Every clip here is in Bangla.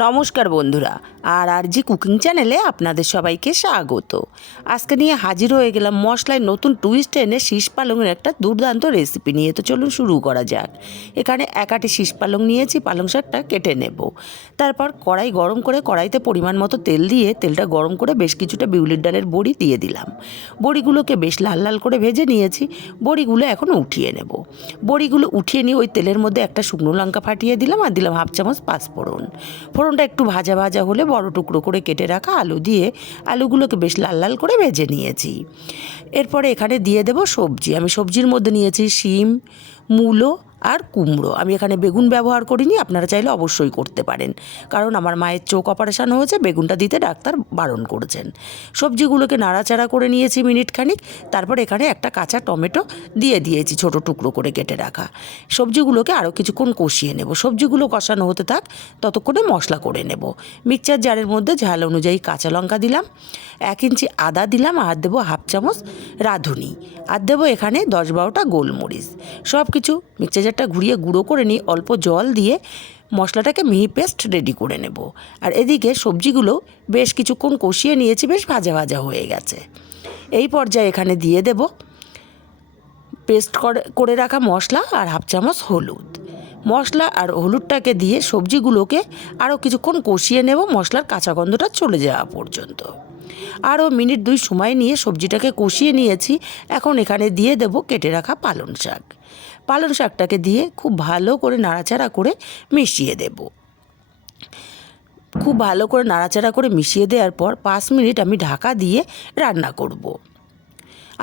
নমস্কার বন্ধুরা, আর জি কুকিং চ্যানেলে আপনাদের সবাইকে স্বাগত। আজকে নিয়ে হাজির হয়ে গেলাম মশলায় নতুন টুইস্ট এনে শীষ পালংয়ের একটা দুর্দান্ত রেসিপি নিয়ে। তো চলুন শুরু করা যাক। এখানে এক আটি শীষ পালং নিয়েছি, পালং শাকটা কেটে নেব। তারপর কড়াই গরম করে কড়াইতে পরিমাণ মতো তেল দিয়ে তেলটা গরম করে বেশ কিছুটা বিউলির ডালের বড়ি দিয়ে দিলাম। বড়িগুলোকে বেশ লাল লাল করে ভেজে নিয়েছি। বড়িগুলো এখন উঠিয়ে নেব। বড়িগুলো উঠিয়ে নিয়ে ওই তেলের মধ্যে একটা শুকনো লঙ্কা ফাটিয়ে দিলাম আর দিলাম হাফ চামচ পাঁচফোড়ন। ফোড়নটা একটু ভাজা ভাজা হলে বড় টুকরো করে কেটে রাখা আলু দিয়ে আলুগুলোকে বেশ লাল লাল করে ভেজে নিয়েছি। এরপরে এখানে দিয়ে দেব সবজি। আমি সবজির মধ্যে নিয়েছি শিম, মূলো আর কুমড়ো। আমি এখানে বেগুন ব্যবহার করিনি, আপনারা চাইলে অবশ্যই করতে পারেন, কারণ আমার মায়ের চোখ অপারেশন হয়েছে, বেগুনটা দিতে ডাক্তার বারণ করেছেন। সবজিগুলোকে নাড়াচাড়া করে নিয়েছি মিনিট খানিক। তারপর এখানে একটা কাঁচা টমেটো দিয়ে দিয়েছি ছোট টুকরো করে কেটে রাখা। সবজিগুলোকে আরও কিছুক্ষণ কষিয়ে নেব। সবজিগুলো কষানো হতে থাক, ততক্ষণে মশলা করে নেব। মিক্সচার জারের মধ্যে ঝাল অনুযায়ী কাঁচা লঙ্কা দিলাম, 1 ইঞ্চি আদা দিলাম, আর দেবো হাফ চামচ রাঁধুনি, আর দেবো এখানে 10-12টা গোলমরিচ। সব কিছু মিক্সচার জারটা ঘুরিয়ে গুঁড়ো করে নিয়ে অল্প জল দিয়ে মশলাটাকে মিহি পেস্ট রেডি করে নেব। আর এদিকে সবজিগুলো বেশ কিছুক্ষণ কষিয়ে নিয়েছি, বেশ ভাজা ভাজা হয়ে গেছে। এই পর্যায়ে এখানে দিয়ে দেব পেস্ট করে রাখা মশলা আর হাফ চামচ হলুদ। মশলা আর হলুদটাকে দিয়ে সবজিগুলোকে আরও কিছুক্ষণ কষিয়ে নেব, মশলার কাঁচা গন্ধটা চলে যাওয়া পর্যন্ত। আরও মিনিট 2 সময় নিয়ে সবজিটাকে কষিয়ে নিয়েছি। এখন এখানে দিয়ে দেব কেটে রাখা পালং শাক। পালং শাকটাকে দিয়ে খুব ভালো করে নাড়াচাড়া করে মিশিয়ে দেব। খুব ভালো করে নাড়াচাড়া করে মিশিয়ে দেওয়ার পর 5 মিনিট আমি ঢাকা দিয়ে রান্না করব।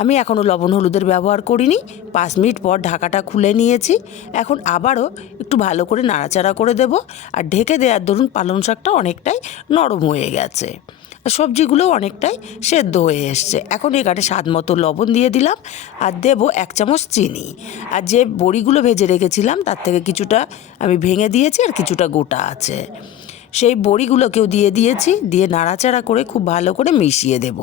আমি এখনও লবণ হলুদের ব্যবহার করিনি। 5 মিনিট পর ঢাকাটা খুলে নিয়েছি। এখন আবারও একটু ভালো করে নাড়াচাড়া করে দেব। আর ঢেকে দেওয়ার দরুন পালং শাকটা অনেকটাই নরম হয়ে গেছে, সবজিগুলো অনেকটাই সেদ্ধ হয়ে এসছে। এখন এখানে স্বাদ মতো লবণ দিয়ে দিলাম, আর দেব 1 চামচ চিনি। আর যে বড়িগুলো ভেজে রেখেছিলাম তার থেকে কিছুটা আমি ভেঙে দিয়েছি, আর কিছুটা গোটা আছে, সেই বড়িগুলোকেও দিয়ে দিয়েছি। দিয়ে নাড়াচাড়া করে খুব ভালো করে মিশিয়ে দেব।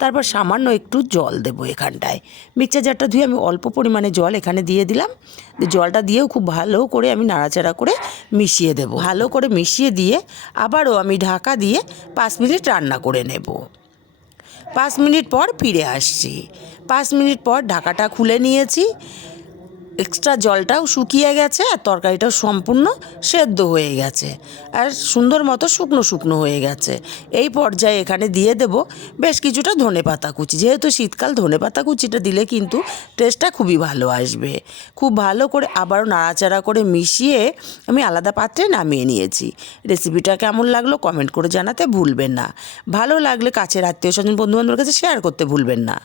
তারপর সামান্য একটু জল দেব। এখানটায় মিক্সচার জারটা ধুয়ে আমি অল্প পরিমাণে জল এখানে দিয়ে দিলাম। জলটা দিয়েও খুব ভালো করে আমি নাড়াচাড়া করে মিশিয়ে দেব। ভালো করে মিশিয়ে দিয়ে আবারও আমি ঢাকা দিয়ে 5 মিনিট রান্না করে নেব। 5 মিনিট পর ফিরে আসছি। 5 মিনিট পর ঢাকাটা খুলে নিয়েছি। এক্সট্রা জলটাও শুকিয়ে গেছে, আর তরকারিটাও সম্পূর্ণ সেদ্ধ হয়ে গেছে, আর সুন্দর মতো শুকনো শুকনো হয়ে গেছে। এই পর্যায়ে এখানে দিয়ে দেব বেশ কিছুটা ধনেপাতা কুচি। যেহেতু শীতকাল, ধনেপাতা কুচিটা দিলে কিন্তু টেস্টটা খুবই ভালো আসবে। খুব ভালো করে আবারও নাড়াচাড়া করে মিশিয়ে আমি আলাদা পাত্রে নামিয়ে নিয়েছি। রেসিপিটা কেমন লাগলো কমেন্ট করে জানাতে ভুলবেন না। ভালো লাগলে কাছের আত্মীয় স্বজন বন্ধুবান্ধবের কাছে শেয়ার করতে ভুলবেন না।